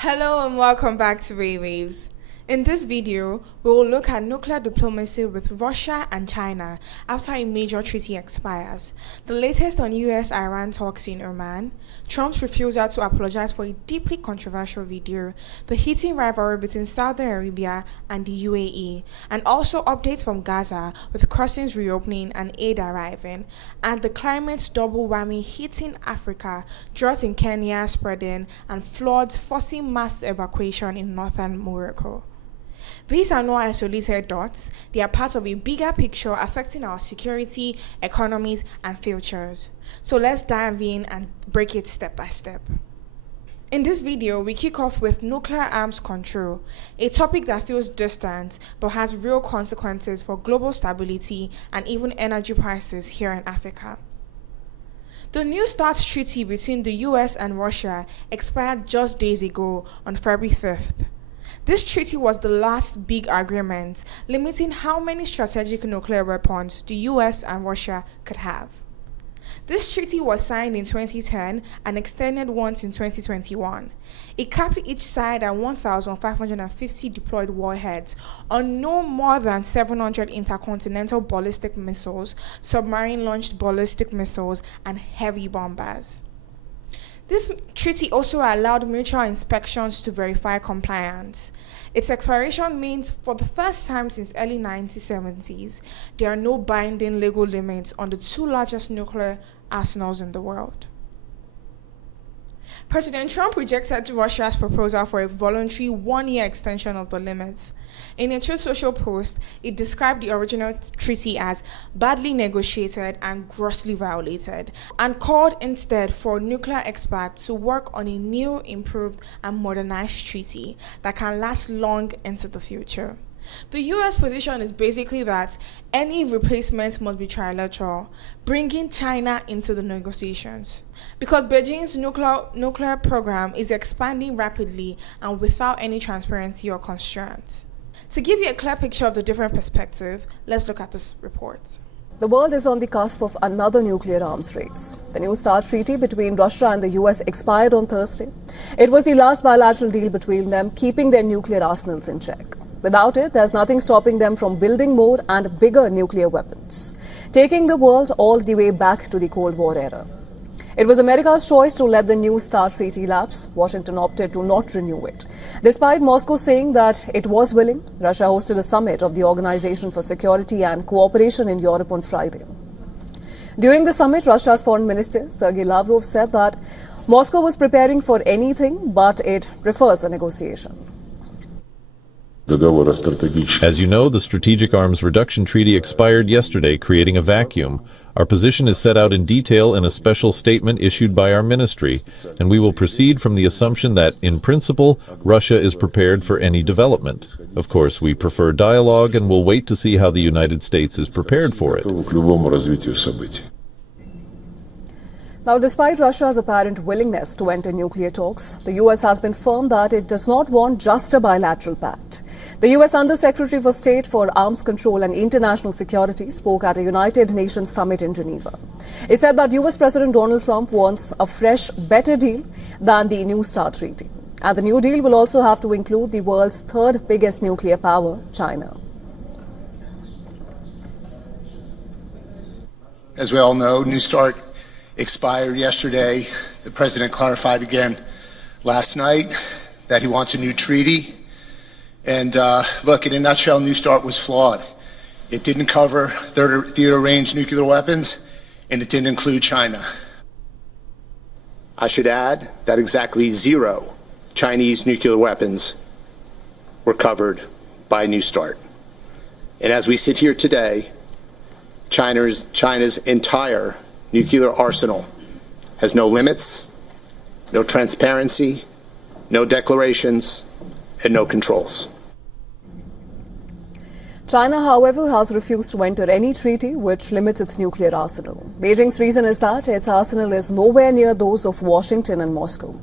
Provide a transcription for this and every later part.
Hello and welcome back to Waywayves. In this video, we will look at nuclear diplomacy with Russia and China after a major treaty expires, the latest on US-Iran talks in Oman, Trump's refusal to apologize for a deeply controversial video, the heating rivalry between Saudi Arabia and the UAE, and also updates from Gaza with crossings reopening and aid arriving, and the climate's double whammy hitting Africa, droughts in Kenya spreading, and floods forcing mass evacuation in northern Morocco. These are not isolated dots, they are part of a bigger picture affecting our security, economies, and futures. So let's dive in and break it step by step. In this video, we kick off with nuclear arms control, a topic that feels distant but has real consequences for global stability and even energy prices here in Africa. The New START treaty between the US and Russia expired just days ago on February 5th. This treaty was the last big agreement limiting how many strategic nuclear weapons the US and Russia could have. This treaty was signed in 2010 and extended once in 2021. It capped each side at 1,550 deployed warheads on no more than 700 intercontinental ballistic missiles, submarine-launched ballistic missiles, and heavy bombers. This treaty also allowed mutual inspections to verify compliance. Its expiration means for the first time since early 1970s, there are no binding legal limits on the two largest nuclear arsenals in the world. President Trump rejected Russia's proposal for a voluntary one-year extension of the limits. In a Truth Social post, it described the original treaty as badly negotiated and grossly violated, and called instead for nuclear experts to work on a new, improved, and modernized treaty that can last long into the future. The US position is basically that any replacement must be trilateral, bringing China into the negotiations. Because Beijing's nuclear program is expanding rapidly and without any transparency or constraints. To give you a clear picture of the different perspective, let's look at this report. The world is on the cusp of another nuclear arms race. The New START treaty between Russia and the US expired on Thursday. It was the last bilateral deal between them, keeping their nuclear arsenals in check. Without it, there's nothing stopping them from building more and bigger nuclear weapons, taking the world all the way back to the Cold War era. It was America's choice to let the New START treaty lapse. Washington opted to not renew it. Despite Moscow saying that it was willing, Russia hosted a summit of the Organization for Security and Cooperation in Europe on Friday. During the summit, Russia's Foreign Minister, Sergei Lavrov, said that Moscow was preparing for anything, but it prefers a negotiation. As you know, the Strategic Arms Reduction Treaty expired yesterday, creating a vacuum. Our position is set out in detail in a special statement issued by our ministry, and we will proceed from the assumption that, in principle, Russia is prepared for any development. Of course, we prefer dialogue and will wait to see how the United States is prepared for it. Now, despite Russia's apparent willingness to enter nuclear talks, the US has been firm that it does not want just a bilateral pact. The US Under-Secretary for State for Arms Control and International Security spoke at a United Nations summit in Geneva. He said that US President Donald Trump wants a fresh, better deal than the New START treaty. And the new deal will also have to include the world's third biggest nuclear power, China. As we all know, New START expired yesterday. The president clarified again last night that he wants a new treaty. And look, in a nutshell, New START was flawed. It didn't cover theater-range nuclear weapons, and it didn't include China. I should add that exactly 0 Chinese nuclear weapons were covered by New START. And as we sit here today, China's entire nuclear arsenal has no limits, no transparency, no declarations, and no controls. China, however, has refused to enter any treaty which limits its nuclear arsenal. Beijing's reason is that its arsenal is nowhere near those of Washington and Moscow.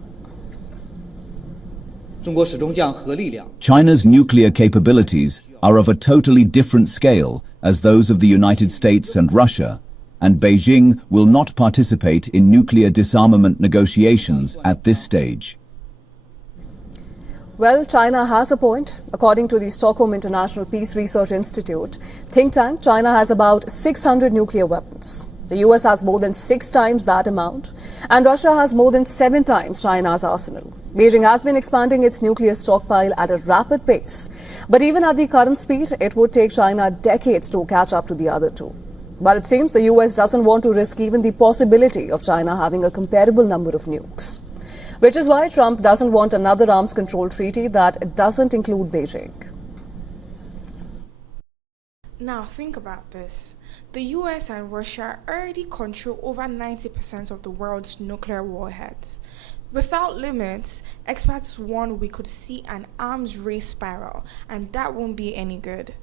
China's nuclear capabilities are of a totally different scale as those of the United States and Russia, and Beijing will not participate in nuclear disarmament negotiations at this stage. Well, China has a point. According to the Stockholm International Peace Research Institute think tank, China has about 600 nuclear weapons. The US has more than 6 times that amount, and Russia has more than 7 times China's arsenal. Beijing has been expanding its nuclear stockpile at a rapid pace, but even at the current speed, it would take China decades to catch up to the other two. But it seems the US doesn't want to risk even the possibility of China having a comparable number of nukes. Which is why Trump doesn't want another arms control treaty that doesn't include Beijing. Now think about this. The US and Russia already control over 90% of the world's nuclear warheads. Without limits, experts warn we could see an arms race spiral, and that won't be any good.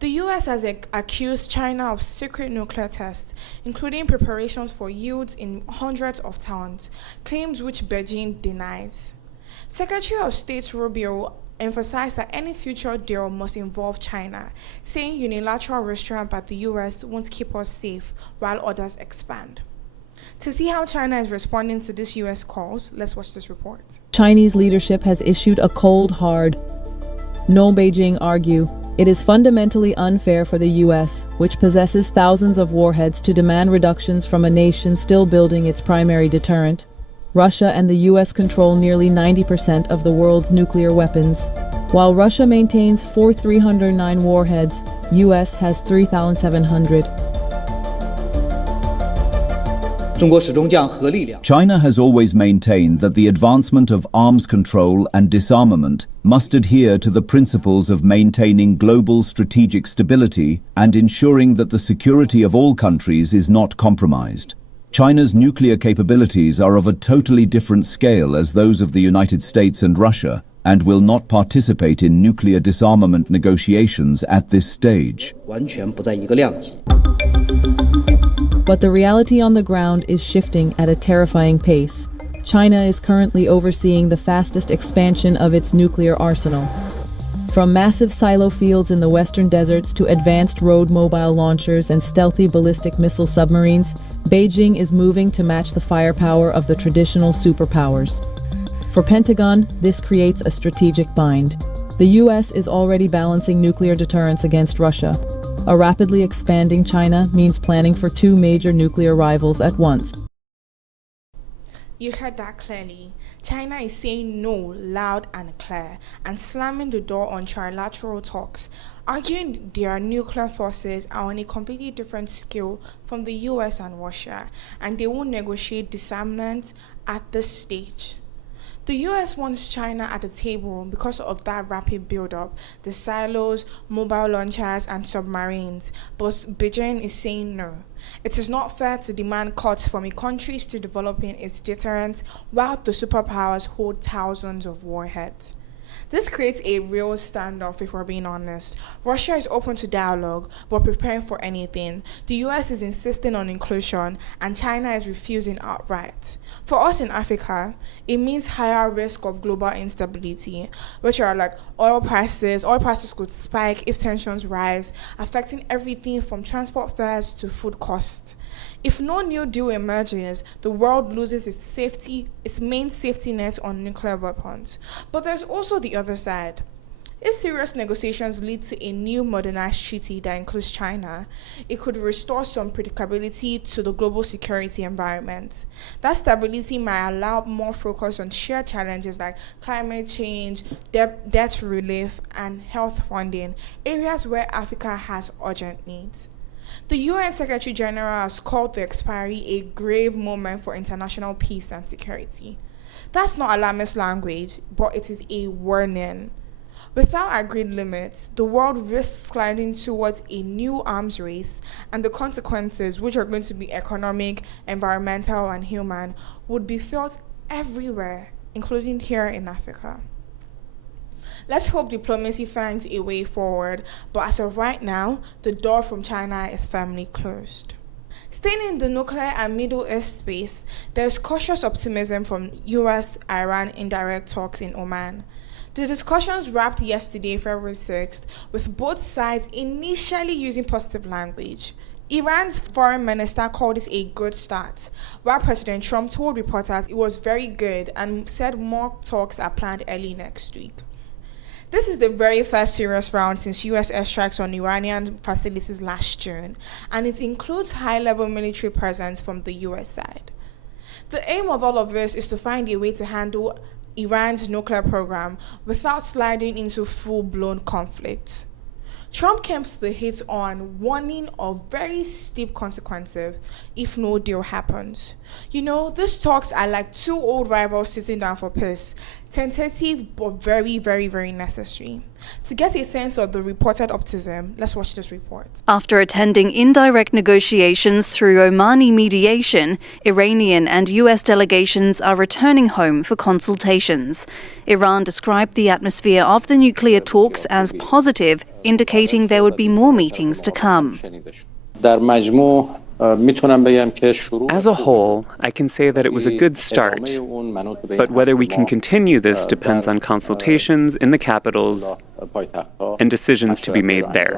The US has accused China of secret nuclear tests, including preparations for yields in hundreds of tons, claims which Beijing denies. Secretary of State Rubio emphasized that any future deal must involve China, saying unilateral restraint by the US won't keep us safe while others expand. To see how China is responding to this US calls, let's watch this report. Chinese leadership has issued a cold, hard no. Beijing argue it is fundamentally unfair for the US, which possesses thousands of warheads, to demand reductions from a nation still building its primary deterrent. Russia and the US control nearly 90% of the world's nuclear weapons. While Russia maintains 309 warheads, US has 3,700. China has always maintained that the advancement of arms control and disarmament must adhere to the principles of maintaining global strategic stability and ensuring that the security of all countries is not compromised. China's nuclear capabilities are of a totally different scale as those of the United States and Russia, and will not participate in nuclear disarmament negotiations at this stage. But the reality on the ground is shifting at a terrifying pace. China is currently overseeing the fastest expansion of its nuclear arsenal. From massive silo fields in the western deserts to advanced road mobile launchers and stealthy ballistic missile submarines, Beijing is moving to match the firepower of the traditional superpowers. For Pentagon, this creates a strategic bind. The US is already balancing nuclear deterrence against Russia. A rapidly expanding China means planning for 2 major nuclear rivals at once. You heard that clearly. China is saying no loud and clear and slamming the door on trilateral talks, arguing their nuclear forces are on a completely different scale from the US and Russia, and they won't negotiate disarmament at this stage. The US wants China at the table because of that rapid build-up, the silos, mobile launchers, and submarines, but Beijing is saying no. It is not fair to demand cuts from a country still developing its deterrence while the superpowers hold thousands of warheads. This creates a real standoff, if we're being honest. Russia is open to dialogue, but preparing for anything. The US is insisting on inclusion, and China is refusing outright. For us in Africa, it means higher risk of global instability, which are like oil prices. Oil prices could spike if tensions rise, affecting everything from transport fares to food costs. If no new deal emerges, the world loses its main safety net on nuclear weapons. But there's also the other side. If serious negotiations lead to a new modernized treaty that includes China, it could restore some predictability to the global security environment. That stability might allow more focus on shared challenges like climate change, debt relief, and health funding, areas where Africa has urgent needs. The UN Secretary General has called the expiry a grave moment for international peace and security. That's not alarmist language, but it is a warning. Without agreed limits, the world risks sliding towards a new arms race, and the consequences, which are going to be economic, environmental, and human, would be felt everywhere, including here in Africa. Let's hope diplomacy finds a way forward, but as of right now, the door from China is firmly closed. Staying in the nuclear and Middle East space, there's cautious optimism from US-Iran indirect talks in Oman. The discussions wrapped yesterday, February 6th, with both sides initially using positive language. Iran's foreign minister called this a good start, while President Trump told reporters it was very good and said more talks are planned early next week. This is the very first serious round since US airstrikes on Iranian facilities last June, and it includes high-level military presence from the US side. The aim of all of this is to find a way to handle Iran's nuclear program without sliding into full-blown conflict. Trump came to the hit on warning of very steep consequences if no deal happens. You know, these talks are like two old rivals sitting down for peace, tentative but very, very, very necessary. To get a sense of the reported optimism, let's watch this report. After attending indirect negotiations through Omani mediation, Iranian and US delegations are returning home for consultations. Iran described the atmosphere of the nuclear talks as positive, indicating there would be more meetings to come. As a whole, I can say that it was a good start, but whether we can continue this depends on consultations in the capitals and decisions to be made there.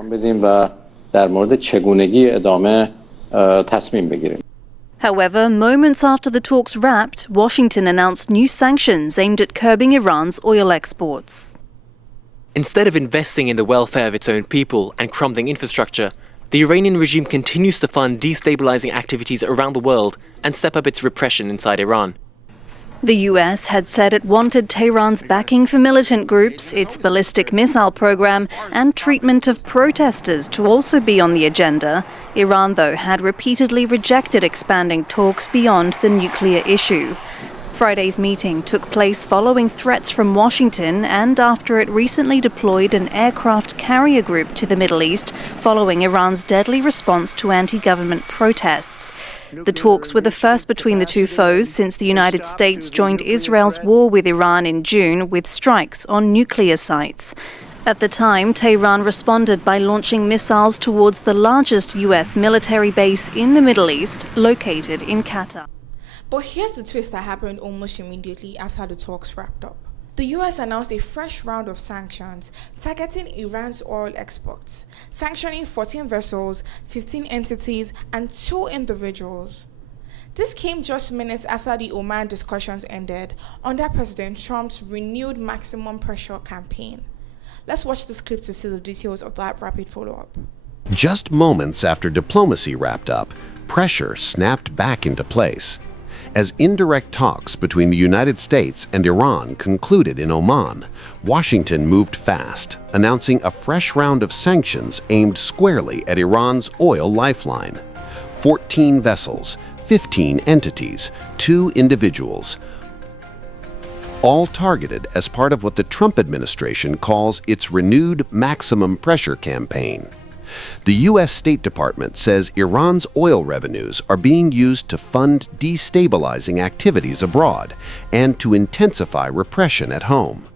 However, moments after the talks wrapped, Washington announced new sanctions aimed at curbing Iran's oil exports. Instead of investing in the welfare of its own people and crumbling infrastructure, the Iranian regime continues to fund destabilizing activities around the world and step up its repression inside Iran. The US had said it wanted Tehran's backing for militant groups, its ballistic missile program, and treatment of protesters to also be on the agenda. Iran, though, had repeatedly rejected expanding talks beyond the nuclear issue. Friday's meeting took place following threats from Washington and after it recently deployed an aircraft carrier group to the Middle East following Iran's deadly response to anti-government protests. The talks were the first between the two foes since the United States joined Israel's war with Iran in June with strikes on nuclear sites. At the time, Tehran responded by launching missiles towards the largest US military base in the Middle East, located in Qatar. But here's the twist that happened almost immediately after the talks wrapped up. The US announced a fresh round of sanctions targeting Iran's oil exports, sanctioning 14 vessels, 15 entities, and 2 individuals. This came just minutes after the Oman discussions ended under President Trump's renewed maximum pressure campaign. Let's watch this clip to see the details of that rapid follow-up. Just moments after diplomacy wrapped up, pressure snapped back into place. As indirect talks between the United States and Iran concluded in Oman, Washington moved fast, announcing a fresh round of sanctions aimed squarely at Iran's oil lifeline. 14 vessels, 15 entities, 2 individuals, all targeted as part of what the Trump administration calls its renewed maximum pressure campaign. The U.S. State Department says Iran's oil revenues are being used to fund destabilizing activities abroad and to intensify repression at home.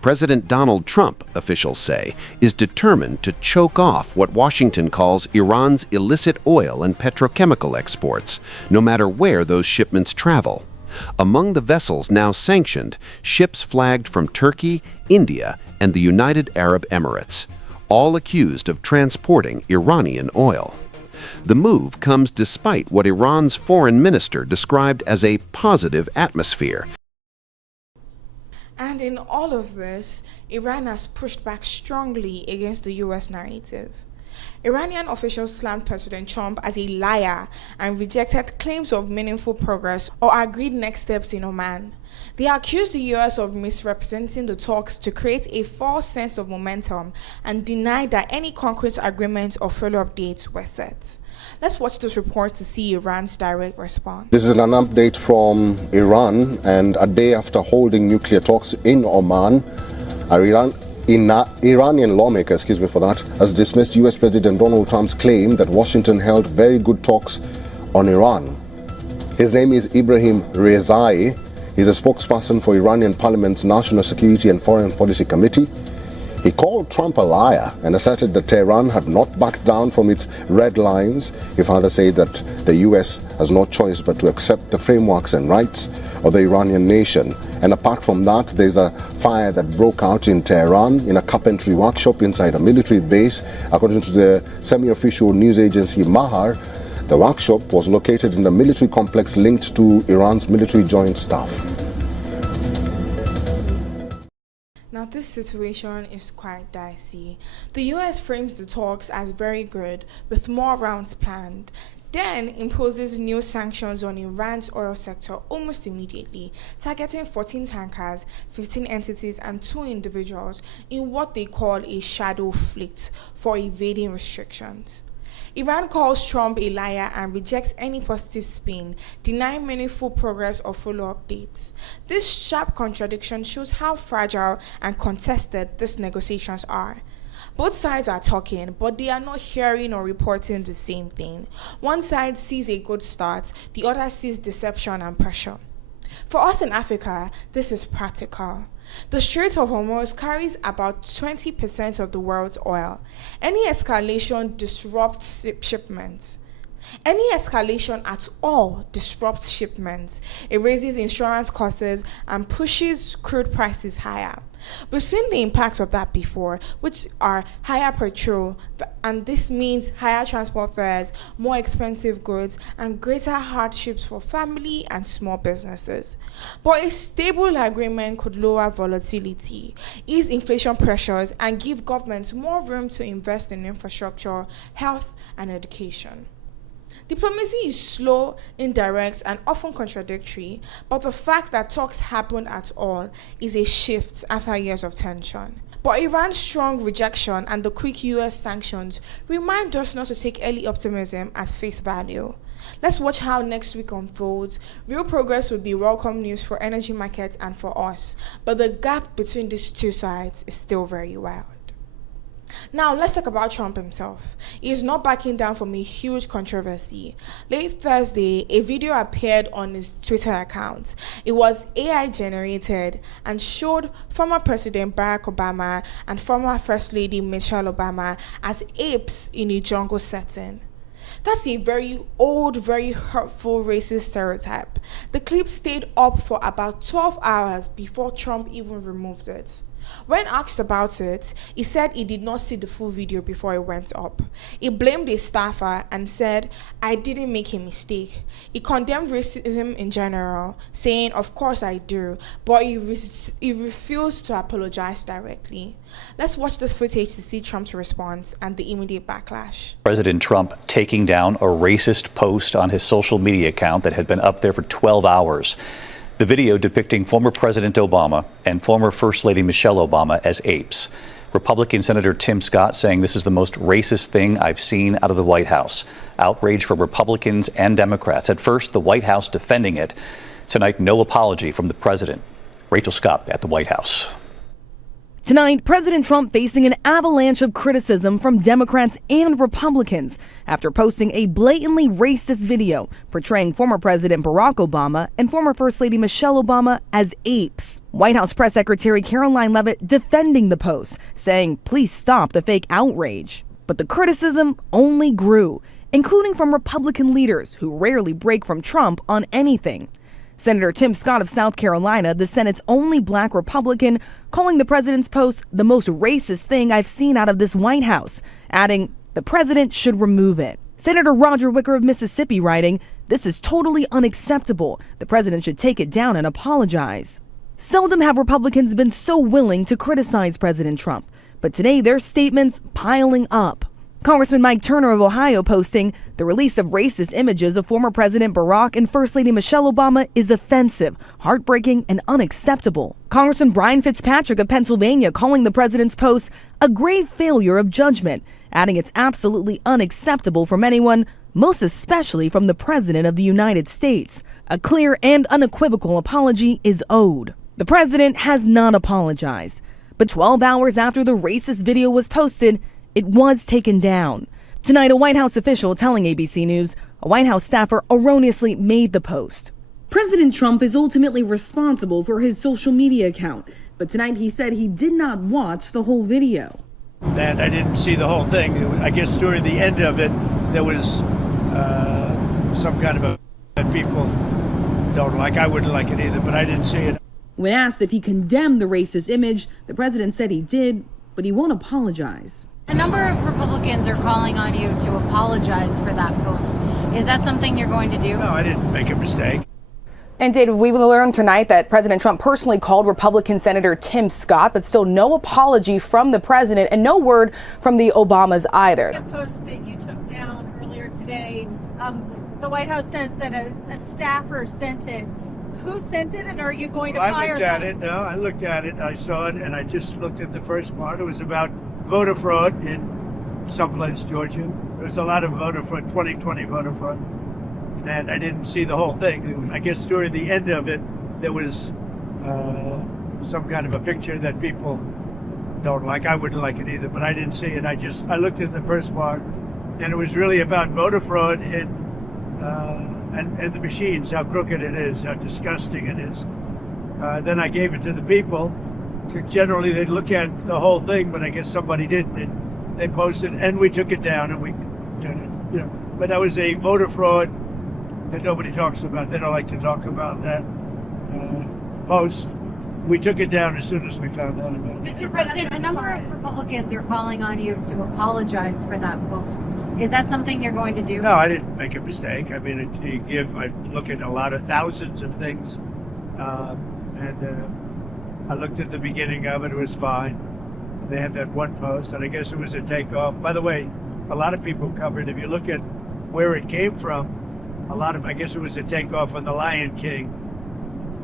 President Donald Trump, officials say, is determined to choke off what Washington calls Iran's illicit oil and petrochemical exports, no matter where those shipments travel. Among the vessels now sanctioned, ships flagged from Turkey, India, and the United Arab Emirates, all accused of transporting Iranian oil. The move comes despite what Iran's foreign minister described as a positive atmosphere. And in all of this, Iran has pushed back strongly against the US narrative. Iranian officials slammed President Trump as a liar and rejected claims of meaningful progress or agreed next steps in Oman. They accused the US of misrepresenting the talks to create a false sense of momentum and denied that any concrete agreements or follow-up dates were set. Let's watch this report to see Iran's direct response. This is an update from Iran, and a day after holding nuclear talks in Oman, Iranian lawmaker, has dismissed US President Donald Trump's claim that Washington held very good talks on Iran. His name is Ibrahim Rezai. He's a spokesperson for Iranian Parliament's National Security and Foreign Policy Committee. He called Trump a liar and asserted that Tehran had not backed down from its red lines. He further said that the US has no choice but to accept the frameworks and rights of the Iranian nation. And apart from that, there's a fire that broke out in Tehran in a carpentry workshop inside a military base. According to the semi-official news agency Mahar, the workshop was located in the military complex linked to Iran's military joint staff. Now, this situation is quite dicey. The US frames the talks as very good, with more rounds planned, then imposes new sanctions on Iran's oil sector almost immediately, targeting 14 tankers, 15 entities, and 2 individuals in what they call a shadow fleet for evading restrictions. Iran calls Trump a liar and rejects any positive spin, denying meaningful progress or follow-up dates. This sharp contradiction shows how fragile and contested these negotiations are. Both sides are talking, but they are not hearing or reporting the same thing. One side sees a good start, the other sees deception and pressure. For us in Africa, this is practical. The Strait of Hormuz carries about 20% of the world's oil. Any escalation disrupts shipments. Any escalation at all disrupts shipments. It raises insurance costs and pushes crude prices higher. We've seen the impacts of that before, which are higher petrol, and this means higher transport fares, more expensive goods, and greater hardships for family and small businesses. But a stable agreement could lower volatility, ease inflation pressures, and give governments more room to invest in infrastructure, health, and education. Diplomacy is slow, indirect, and often contradictory, but the fact that talks happen at all is a shift after years of tension. But Iran's strong rejection and the quick US sanctions remind us not to take early optimism as face value. Let's watch how next week unfolds. Real progress would be welcome news for energy markets and for us, but the gap between these two sides is still very wide. Now, let's talk about Trump himself. He is not backing down from a huge controversy. Late Thursday, a video appeared on his Twitter account. It was AI generated and showed former President Barack Obama and former First Lady Michelle Obama as apes in a jungle setting. That's a very old, very hurtful racist stereotype. The clip stayed up for about 12 hours before Trump even removed it. When asked about it, he said he did not see the full video before it went up. He blamed a staffer and said, "I didn't make a mistake." He condemned racism in general, saying, "Of course I do," but he refused to apologize directly. Let's watch this footage to see Trump's response and the immediate backlash. President Trump taking down a racist post on his social media account that had been up there for 12 hours. The video depicting former President Obama and former First Lady Michelle Obama as apes. Republican Senator Tim Scott saying this is the most racist thing I've seen out of the White House. Outrage for Republicans and Democrats. At first, the White House defending it. Tonight, no apology from the president. Rachel Scott at the White House. Tonight, President Trump facing an avalanche of criticism from Democrats and Republicans after posting a blatantly racist video portraying former President Barack Obama and former First Lady Michelle Obama as apes. White House Press Secretary Caroline Leavitt defending the post, saying, "Please stop the fake outrage." But the criticism only grew, including from Republican leaders who rarely break from Trump on anything. Senator Tim Scott of South Carolina, the Senate's only black Republican, calling the president's post the most racist thing I've seen out of this White House, adding the president should remove it. Senator Roger Wicker of Mississippi writing, "This is totally unacceptable. The president should take it down and apologize." Seldom have Republicans been so willing to criticize President Trump, but today their statements piling up. Congressman Mike Turner of Ohio posting, "The release of racist images of former President Barack and First Lady Michelle Obama is offensive, heartbreaking, and unacceptable." Congressman Brian Fitzpatrick of Pennsylvania calling the president's post a grave failure of judgment, adding it's absolutely unacceptable from anyone, most especially from the President of the United States. A clear and unequivocal apology is owed. The president has not apologized, but 12 hours after the racist video was posted, it was taken down. Tonight, a White House official telling ABC News a White House staffer erroneously made the post. President Trump is ultimately responsible for his social media account, but tonight he said he did not watch the whole video. And I didn't see the whole thing. I guess during the end of it, there was some kind of a that people don't like. I wouldn't like it either, but I didn't see it. When asked if he condemned the racist image, the president said he did, but he won't apologize. A number of Republicans are calling on you to apologize for that post. Is that something you're going to do? No, I didn't make a mistake. And David, we will learn tonight that President Trump personally called Republican Senator Tim Scott, but still no apology from the president and no word from the Obamas either. A post that you took down earlier today, the White House says that a staffer sent it. Who sent it, and are you going to fire them? I looked at it. I saw it, and I just looked at the first part. It was about voter fraud in someplace, Georgia. There was a lot of voter fraud, 2020 voter fraud. And I didn't see the whole thing. I guess during the end of it, there was some kind of a picture that people don't like. I wouldn't like it either, but I didn't see it. I looked at the first part, and it was really about voter fraud and the machines, how crooked it is, how disgusting it is. Then I gave it to the people. Generally, they'd look at the whole thing, but I guess somebody didn't. And they posted, and we took it down, and we turned it. But that was a voter fraud that nobody talks about. They don't like to talk about that post. We took it down as soon as we found out about it. Mr. President, a number of Republicans are calling on you to apologize for that post. Is that something you're going to do? No, I didn't make a mistake. I mean, I look at thousands of things, and I looked at the beginning of it. It was fine. They had that one post, and I guess it was a takeoff. By the way, a lot of people covered. If you look at where it came from, I guess it was a takeoff on the Lion King,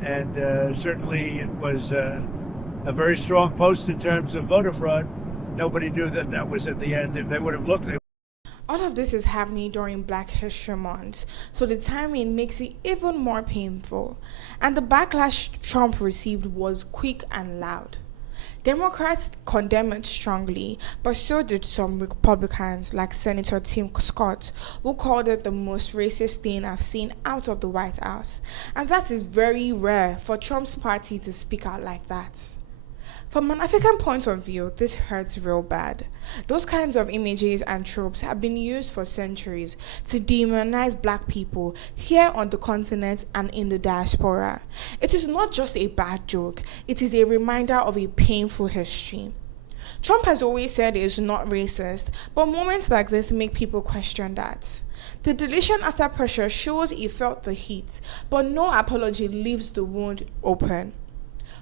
and certainly it was a very strong post in terms of voter fraud. Nobody knew that was at the end. If they would have looked. All of this is happening during Black History Month, so the timing makes it even more painful. And the backlash Trump received was quick and loud. Democrats condemned it strongly, but so did some Republicans like Senator Tim Scott, who called it the most racist thing I've seen out of the White House. And that is very rare for Trump's party to speak out like that. From an African point of view, this hurts real bad. Those kinds of images and tropes have been used for centuries to demonize black people here on the continent and in the diaspora. It is not just a bad joke, it is a reminder of a painful history. Trump has always said he is not racist, but moments like this make people question that. The deletion after pressure shows he felt the heat, but no apology leaves the wound open.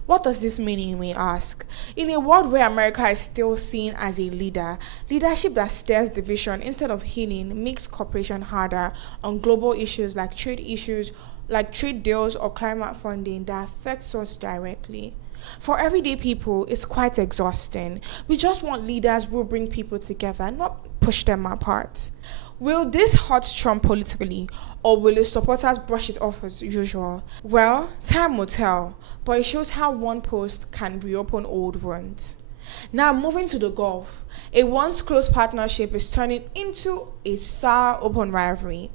What does this mean, you may ask? In a world where America is still seen as a leader, leadership that stirs division instead of healing makes cooperation harder on global issues like trade deals or climate funding that affects us directly. For everyday people, it's quite exhausting. We just want leaders who bring people together, not push them apart. Will this hurt Trump politically, or will his supporters brush it off as usual? Well, time will tell, but it shows how one post can reopen old wounds. Now, moving to the Gulf, a once close partnership is turning into a sour open rivalry.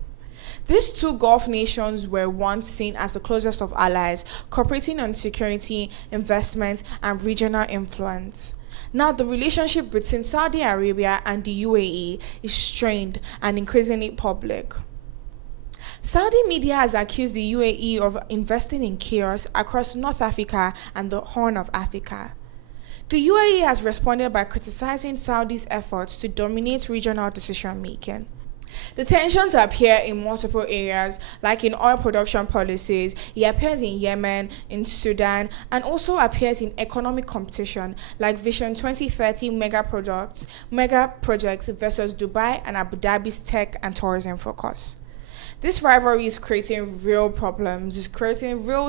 These two Gulf nations were once seen as the closest of allies, cooperating on security, investment, and regional influence. Now, the relationship between Saudi Arabia and the UAE is strained and increasingly public. Saudi media has accused the UAE of investing in chaos across North Africa and the Horn of Africa. The UAE has responded by criticizing Saudi's efforts to dominate regional decision-making. The tensions appear in multiple areas, like in oil production policies. It appears in Yemen, in Sudan, and also appears in economic competition, like Vision 2030 mega projects versus Dubai and Abu Dhabi's tech and tourism focus. This rivalry is creating real problems,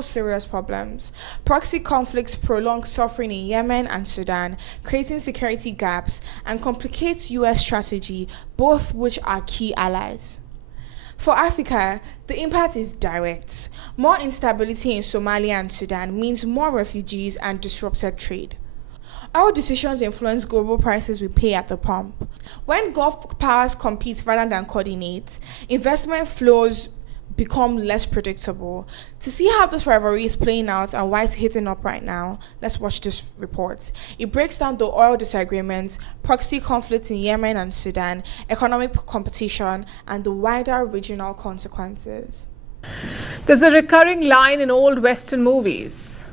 serious problems. Proxy conflicts prolong suffering in Yemen and Sudan, creating security gaps, and complicates U.S. strategy, both which are key allies. For Africa, the impact is direct. More instability in Somalia and Sudan means more refugees and disrupted trade. Our decisions influence global prices we pay at the pump. When Gulf powers compete rather than coordinate, investment flows become less predictable. To see how this rivalry is playing out and why it's heating up right now, let's watch this report. It breaks down the oil disagreements, proxy conflicts in Yemen and Sudan, economic competition, and the wider regional consequences. There's a recurring line in old Western movies.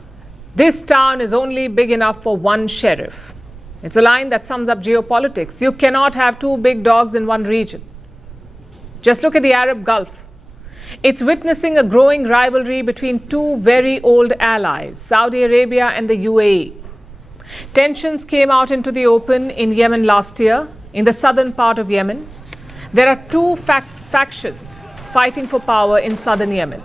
This town is only big enough for one sheriff. It's a line that sums up geopolitics. You cannot have two big dogs in one region. Just look at the Arab Gulf. It's witnessing a growing rivalry between two very old allies, Saudi Arabia and the UAE. Tensions came out into the open in Yemen last year, in the southern part of Yemen. There are two factions fighting for power in southern Yemen.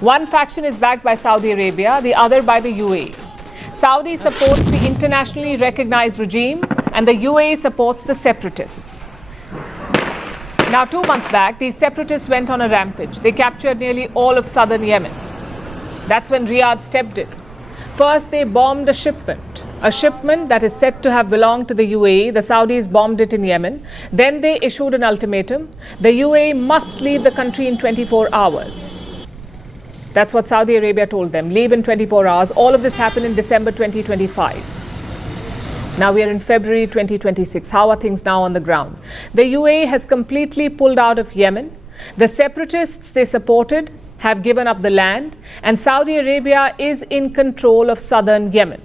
One faction is backed by Saudi Arabia, the other by the UAE. Saudi supports the internationally recognized regime, and the UAE supports the separatists. Now, 2 months back, these separatists went on a rampage. They captured nearly all of southern Yemen. That's when Riyadh stepped in. First, they bombed a shipment that is said to have belonged to the UAE. The Saudis bombed it in Yemen. Then they issued an ultimatum. The UAE must leave the country in 24 hours. That's what Saudi Arabia told them. Leave in 24 hours. All of this happened in December 2025. Now we are in February 2026. How are things now on the ground? The UAE has completely pulled out of Yemen. The separatists they supported have given up the land, and Saudi Arabia is in control of southern Yemen.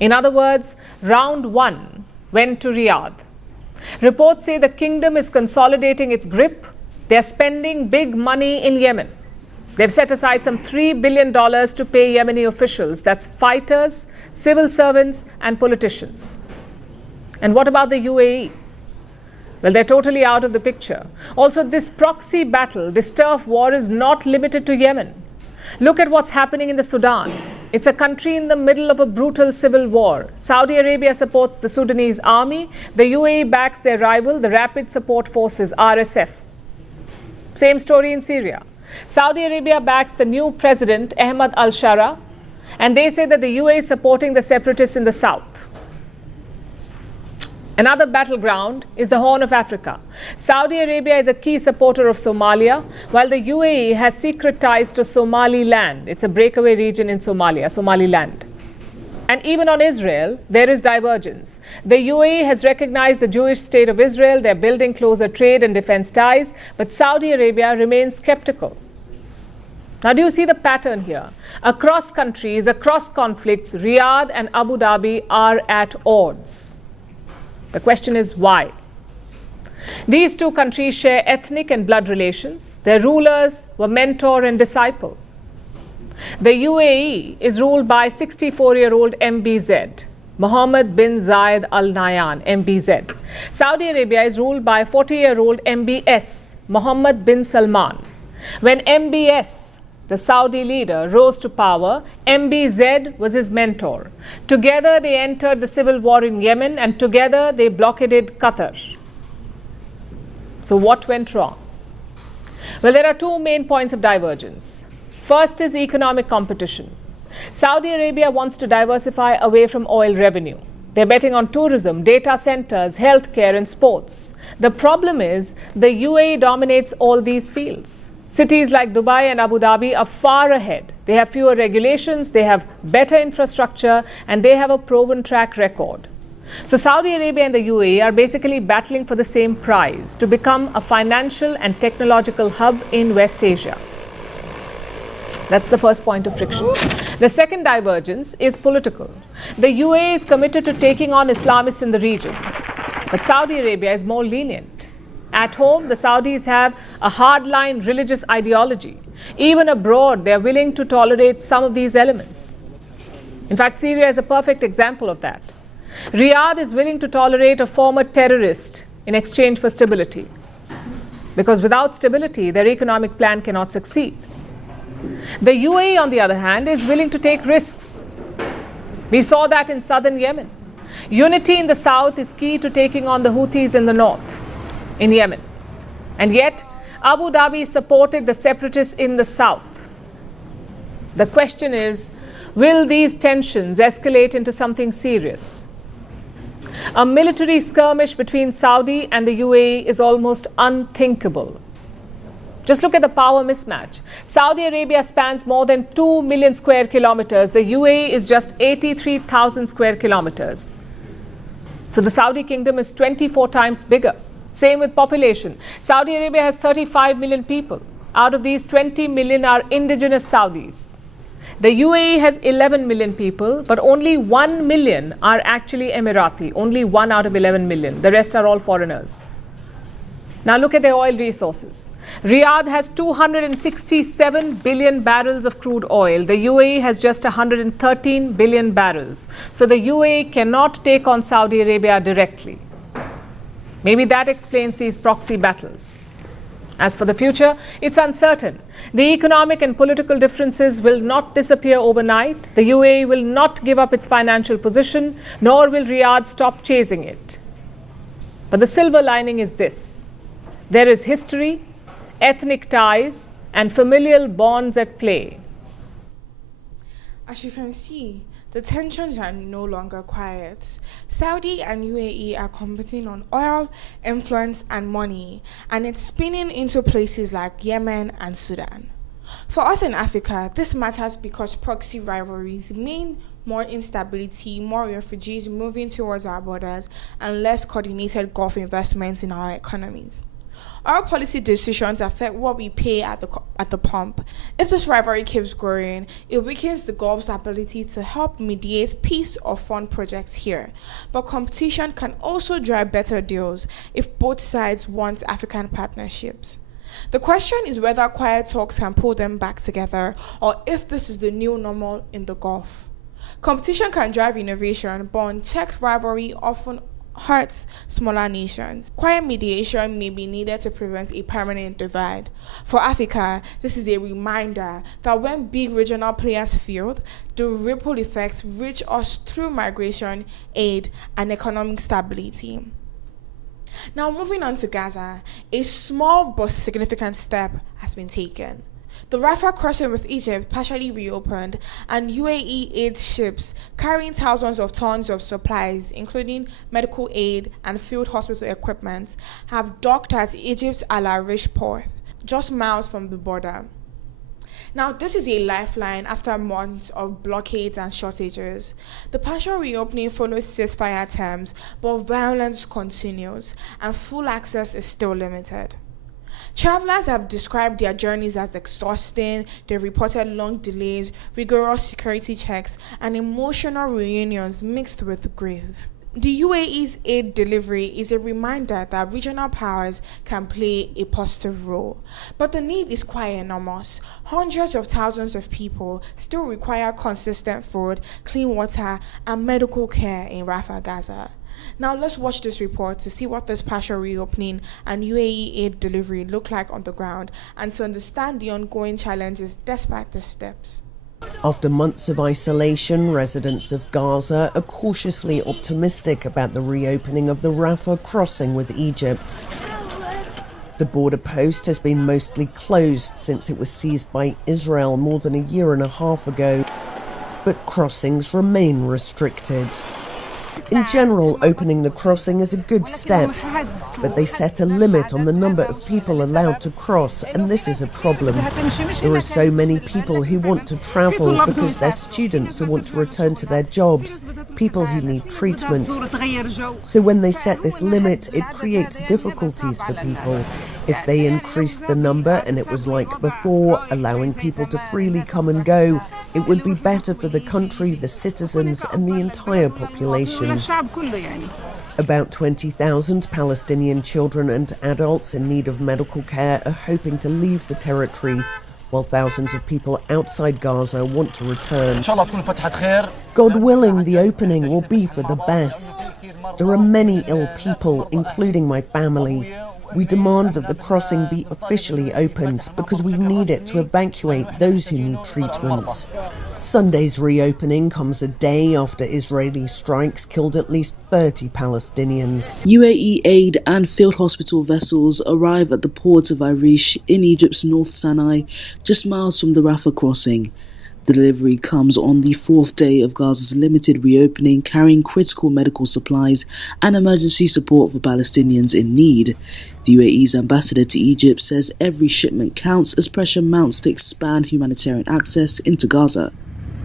In other words, round one went to Riyadh. Reports say the kingdom is consolidating its grip. They are spending big money in Yemen. They've set aside some $3 billion to pay Yemeni officials. That's fighters, civil servants, and politicians. And what about the UAE? Well, they're totally out of the picture. Also, this proxy battle, this turf war is not limited to Yemen. Look at what's happening in the Sudan. It's a country in the middle of a brutal civil war. Saudi Arabia supports the Sudanese army. The UAE backs their rival, the Rapid Support Forces, RSF. Same story in Syria. Saudi Arabia backs the new president, Ahmad al-Shara, and they say that the UAE is supporting the separatists in the south. Another battleground is the Horn of Africa. Saudi Arabia is a key supporter of Somalia, while the UAE has secret ties to Somaliland. It's a breakaway region in Somalia, Somaliland. And even on Israel, there is divergence. The UAE has recognized the Jewish state of Israel. They're building closer trade and defense ties, but Saudi Arabia remains skeptical. Now, do you see the pattern here? Across countries, across conflicts, Riyadh and Abu Dhabi are at odds. The question is why? These two countries share ethnic and blood relations. Their rulers were mentor and disciple. The UAE is ruled by 64-year-old MBZ, Mohammed bin Zayed Al Nahyan, MBZ. Saudi Arabia is ruled by 40-year-old MBS, Mohammed bin Salman. When MBS, the Saudi leader, rose to power, MBZ was his mentor. Together they entered the civil war in Yemen, and together they blockaded Qatar. So what went wrong? Well, there are two main points of divergence. First is economic competition. Saudi Arabia wants to diversify away from oil revenue. They're betting on tourism, data centers, healthcare, and sports. The problem is the UAE dominates all these fields. Cities like Dubai and Abu Dhabi are far ahead. They have fewer regulations, they have better infrastructure, and they have a proven track record. So Saudi Arabia and the UAE are basically battling for the same prize, to become a financial and technological hub in West Asia. That's the first point of friction. The second divergence is political. The UAE is committed to taking on Islamists in the region, but Saudi Arabia is more lenient. At home, the Saudis have a hardline religious ideology. Even abroad, they are willing to tolerate some of these elements. In fact, Syria is a perfect example of that. Riyadh is willing to tolerate a former terrorist in exchange for stability, because without stability, their economic plan cannot succeed. The UAE, on the other hand, is willing to take risks. We saw that in southern Yemen. Unity in the south is key to taking on the Houthis in the north, in Yemen. And yet, Abu Dhabi supported the separatists in the south. The question is, will these tensions escalate into something serious? A military skirmish between Saudi and the UAE is almost unthinkable. Just look at the power mismatch. Saudi Arabia spans more than 2 million square kilometers. The UAE is just 83,000 square kilometers. So the Saudi kingdom is 24 times bigger. Same with population. Saudi Arabia has 35 million people. Out of these, 20 million are indigenous Saudis. The UAE has 11 million people, but only 1 million are actually Emirati, only 1 out of 11 million. The rest are all foreigners. Now look at the oil resources. Riyadh has 267 billion barrels of crude oil. The UAE has just 113 billion barrels. So the UAE cannot take on Saudi Arabia directly. Maybe that explains these proxy battles. As for the future, it's uncertain. The economic and political differences will not disappear overnight. The UAE will not give up its financial position, nor will Riyadh stop chasing it. But the silver lining is this. There is history, ethnic ties, and familial bonds at play. As you can see, the tensions are no longer quiet. Saudi and UAE are competing on oil, influence, and money, and it's spinning into places like Yemen and Sudan. For us in Africa, this matters because proxy rivalries mean more instability, more refugees moving towards our borders, and less coordinated Gulf investments in our economies. Our policy decisions affect what we pay at the pump. If this rivalry keeps growing, it weakens the Gulf's ability to help mediate peace or fund projects here. But competition can also drive better deals if both sides want African partnerships. The question is whether quiet talks can pull them back together, or if this is the new normal in the Gulf. Competition can drive innovation, but unchecked rivalry often hurts smaller nations. Quiet mediation may be needed to prevent a permanent divide. For Africa, this is a reminder that when big regional players failed, the ripple effects reach us through migration, aid, and economic stability. Now, moving on to Gaza, a small but significant step has been taken. The Rafah crossing with Egypt partially reopened, and UAE aid ships carrying thousands of tons of supplies, including medical aid and field hospital equipment, have docked at Egypt's Al Arish port, just miles from the border. Now, this is a lifeline after months of blockades and shortages. The partial reopening follows ceasefire terms, but violence continues, and full access is still limited. Travelers have described their journeys as exhausting. They reported long delays, rigorous security checks, and emotional reunions mixed with grief. The UAE's aid delivery is a reminder that regional powers can play a positive role. But the need is quite enormous. Hundreds of thousands of people still require consistent food, clean water, and medical care in Rafah, Gaza. Now let's watch this report to see what this partial reopening and UAE aid delivery look like on the ground, and to understand the ongoing challenges despite the steps. After months of isolation, residents of Gaza are cautiously optimistic about the reopening of the Rafah crossing with Egypt. The border post has been mostly closed since it was seized by Israel more than a year and a half ago, but crossings remain restricted. In general, opening the crossing is a good step, but they set a limit on the number of people allowed to cross, and this is a problem. There are so many people who want to travel because they're students who want to return to their jobs, people who need treatment. So when they set this limit, it creates difficulties for people. If they increased the number and it was like before, allowing people to freely come and go, it would be better for the country, the citizens, and the entire population. About 20,000 Palestinian children and adults in need of medical care are hoping to leave the territory, while thousands of people outside Gaza want to return. God willing, the opening will be for the best. There are many ill people, including my family. We demand that the crossing be officially opened because we need it to evacuate those who need treatment. Sunday's reopening comes a day after Israeli strikes killed at least 30 Palestinians. UAE aid and field hospital vessels arrive at the port of Arish in Egypt's North Sinai, just miles from the Rafah crossing. The delivery comes on the fourth day of Gaza's limited reopening, carrying critical medical supplies and emergency support for Palestinians in need. The UAE's ambassador to Egypt says every shipment counts as pressure mounts to expand humanitarian access into Gaza.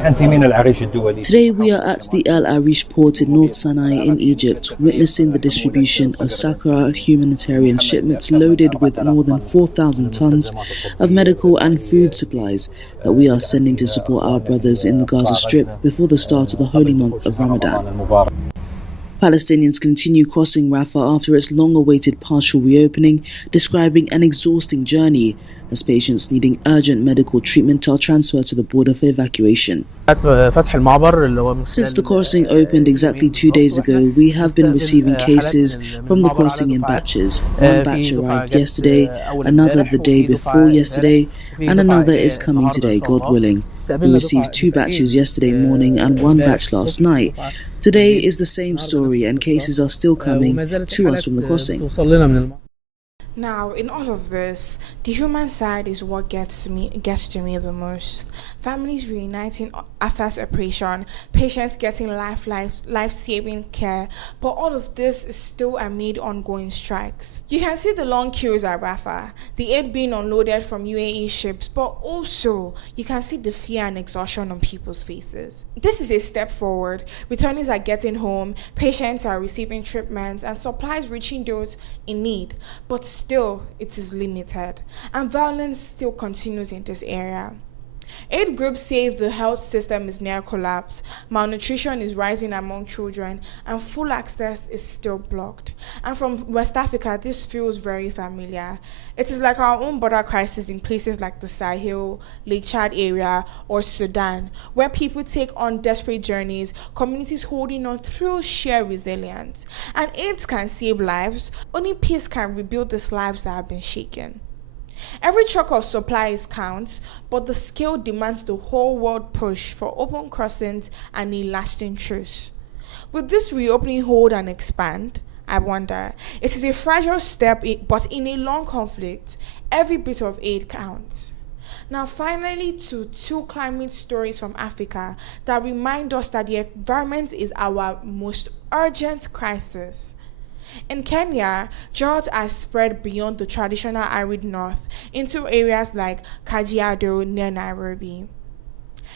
Today we are at the El Arish port in North Sinai in Egypt, witnessing the distribution of Sakra humanitarian shipments loaded with more than 4,000 tons of medical and food supplies that we are sending to support our brothers in the Gaza Strip before the start of the holy month of Ramadan. Palestinians continue crossing Rafah after its long-awaited partial reopening, describing an exhausting journey as patients needing urgent medical treatment are transferred to the border for evacuation. Since the crossing opened exactly 2 days ago, we have been receiving cases from the crossing in batches. One batch arrived yesterday, another the day before yesterday, and another is coming today, God willing. We received 2 batches yesterday morning and 1 batch last night. Today is the same story, and cases are still coming to us from the crossing. Now, in all of this, the human side is what gets to me the most. Families reuniting after separation, patients getting life-saving care, but all of this is still amid ongoing strikes. You can see the long queues at Rafah, the aid being unloaded from UAE ships, but also you can see the fear and exhaustion on people's faces. This is a step forward. Returnees are getting home, patients are receiving treatments, and supplies reaching those in need, but still it is limited, and violence still continues in this area. Aid groups say the health system is near collapse, malnutrition is rising among children, and full access is still blocked. And from West Africa, this feels very familiar. It is like our own border crisis in places like the Sahel, Lake Chad area, or Sudan, where people take on desperate journeys, communities holding on through sheer resilience. And aid can save lives, only peace can rebuild these lives that have been shaken. Every truck of supplies counts, but the scale demands the whole world push for open crossings and a lasting truce. Will this reopening hold and expand? I wonder. It is a fragile step, but in a long conflict, every bit of aid counts. Now, finally, to 2 climate stories from Africa that remind us that the environment is our most urgent crisis. In Kenya, drought has spread beyond the traditional arid north into areas like Kajiado near Nairobi.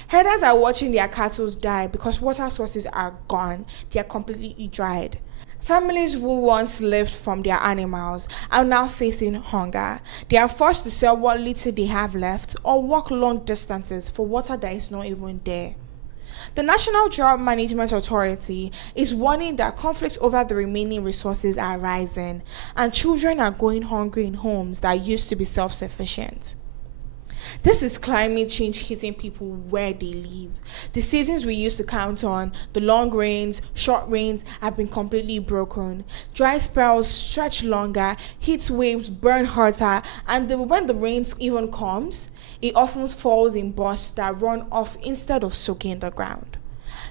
Herders are watching their cattle die because water sources are gone, they are completely dried. Families who once lived from their animals are now facing hunger. They are forced to sell what little they have left or walk long distances for water that is not even there. The National Drought Management Authority is warning that conflicts over the remaining resources are rising, and children are going hungry in homes that used to be self-sufficient. This is climate change hitting people where they live. The seasons we used to count on, the long rains, short rains, have been completely broken. Dry spells stretch longer, heat waves burn hotter, and when the rains even comes, it often falls in bursts that run off instead of soaking the ground.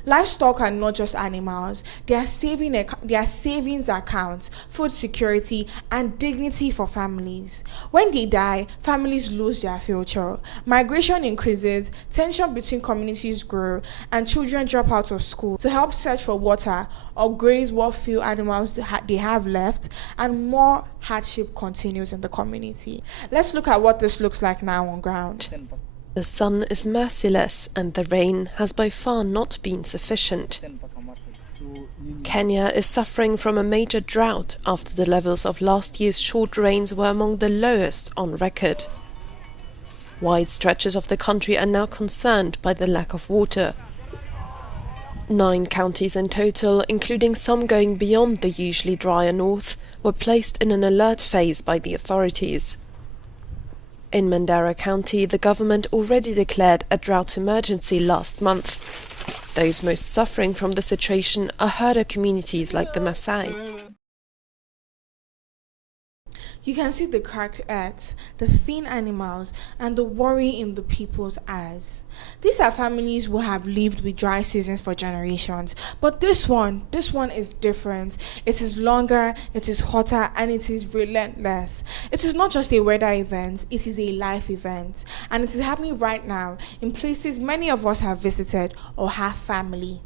Livestock are not just animals, they are savings accounts, food security, and dignity for families. When they die, families lose their future. Migration increases, tension between communities grow, and children drop out of school to help search for water or graze what few animals they have left, and more hardship continues in the community. Let's look at what this looks like now on ground. The sun is merciless and the rain has by far not been sufficient. Kenya is suffering from a major drought after the levels of last year's short rains were among the lowest on record. Wide stretches of the country are now concerned by the lack of water. 9 counties in total, including some going beyond the usually drier north, were placed in an alert phase by the authorities. In Mandera County, the government already declared a drought emergency last month. Those most suffering from the situation are herder communities like the Maasai. You can see the cracked earth, the thin animals, and the worry in the people's eyes. These are families who have lived with dry seasons for generations. But this one is different. It is longer, it is hotter, and it is relentless. It is not just a weather event, it is a life event. And it is happening right now in places many of us have visited or have family.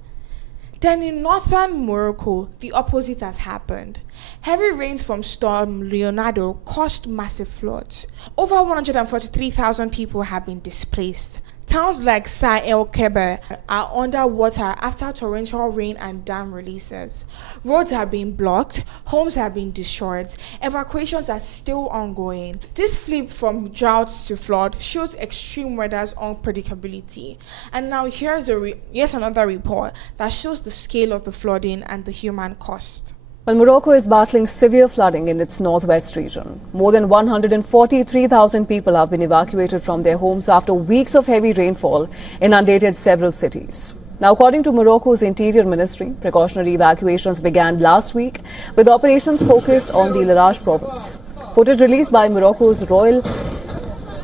Then in northern Morocco, the opposite has happened. Heavy rains from Storm Leonardo caused massive floods. Over 143,000 people have been displaced. Towns like Sa El Kebir are underwater after torrential rain and dam releases. Roads have been blocked, homes have been destroyed, evacuations are still ongoing. This flip from drought to flood shows extreme weather's unpredictability. And now here's another report that shows the scale of the flooding and the human cost. Well, Morocco is battling severe flooding in its northwest region. More than 143,000 people have been evacuated from their homes after weeks of heavy rainfall inundated several cities. Now, according to Morocco's Interior Ministry, precautionary evacuations began last week with operations focused on the Larache province. Footage released by Morocco's Royal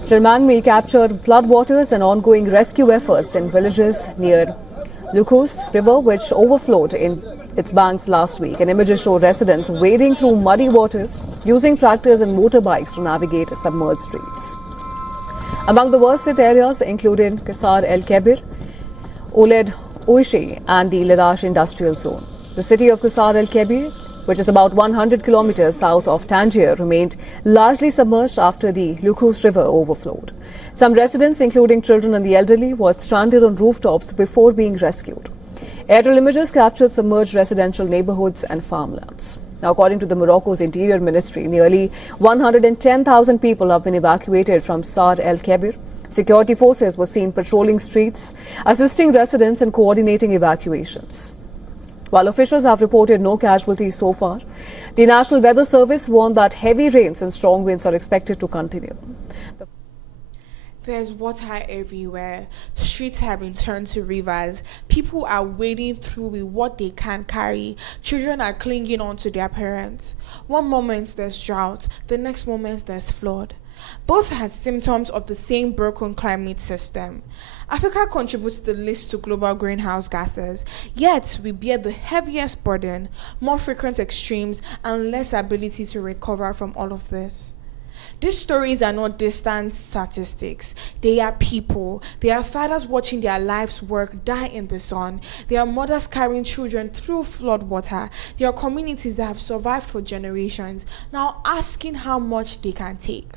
Gendarmerie captured floodwaters and ongoing rescue efforts in villages near Lucus River, which overflowed in its banks last week, and images show residents wading through muddy waters using tractors and motorbikes to navigate submerged streets. Among the worst hit areas included Qasr El Kebir, Ouled Ouishi and the Larache Industrial Zone. The city of Qasr El Kebir, which is about 100 kilometers south of Tangier, remained largely submerged after the Lucus River overflowed. Some residents, including children and the elderly, were stranded on rooftops before being rescued. Aerial images captured submerged residential neighborhoods and farmlands. Now, according to the Morocco's Interior Ministry, nearly 110,000 people have been evacuated from Qasr El Kebir. Security forces were seen patrolling streets, assisting residents and coordinating evacuations. While officials have reported no casualties so far, the National Weather Service warned that heavy rains and strong winds are expected to continue. There's water everywhere. Streets have been turned to rivers. People are wading through with what they can carry. Children are clinging on to their parents. One moment there's drought, the next moment there's flood. Both have symptoms of the same broken climate system. Africa contributes the least to global greenhouse gases, yet we bear the heaviest burden, more frequent extremes, and less ability to recover from all of this. These stories are not distant statistics. They are people. They are fathers watching their lives' work die in the sun. They are mothers carrying children through floodwater. They are communities that have survived for generations, now asking how much they can take.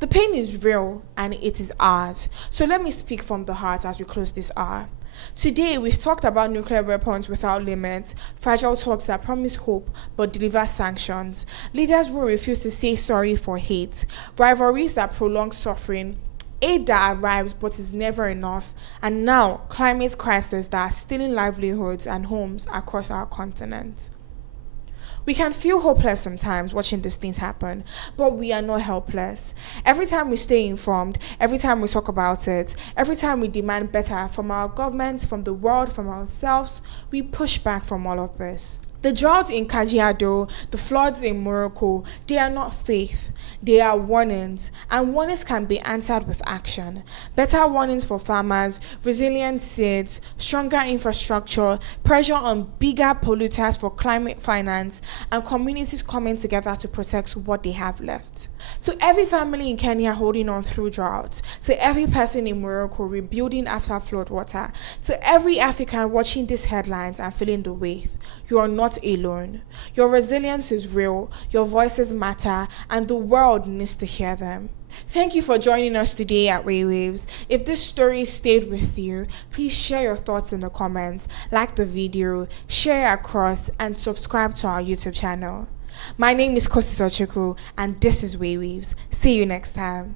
The pain is real and it is ours. So let me speak from the heart as we close this hour. Today, we've talked about nuclear weapons without limits, fragile talks that promise hope but deliver sanctions, leaders who refuse to say sorry for hate, rivalries that prolong suffering, aid that arrives but is never enough, and now climate crises that are stealing livelihoods and homes across our continent. We can feel hopeless sometimes watching these things happen, but we are not helpless. Every time we stay informed, every time we talk about it, every time we demand better from our governments, from the world, from ourselves, we push back from all of this. The droughts in Kajiado, the floods in Morocco, they are not faith. They are warnings, and warnings can be answered with action. Better warnings for farmers, resilient seeds, stronger infrastructure, pressure on bigger polluters for climate finance, and communities coming together to protect what they have left. To every family in Kenya holding on through droughts, to every person in Morocco rebuilding after floodwater, to every African watching these headlines and feeling the weight, you are not alone. Your resilience is real, your voices matter, and the world needs to hear them. Thank you for joining us today at Waywayves. If this story stayed with you, please share your thoughts in the comments, like the video, share across, and subscribe to our YouTube channel. My name is Kosi Sochukwu, and this is Waywayves. See you next time.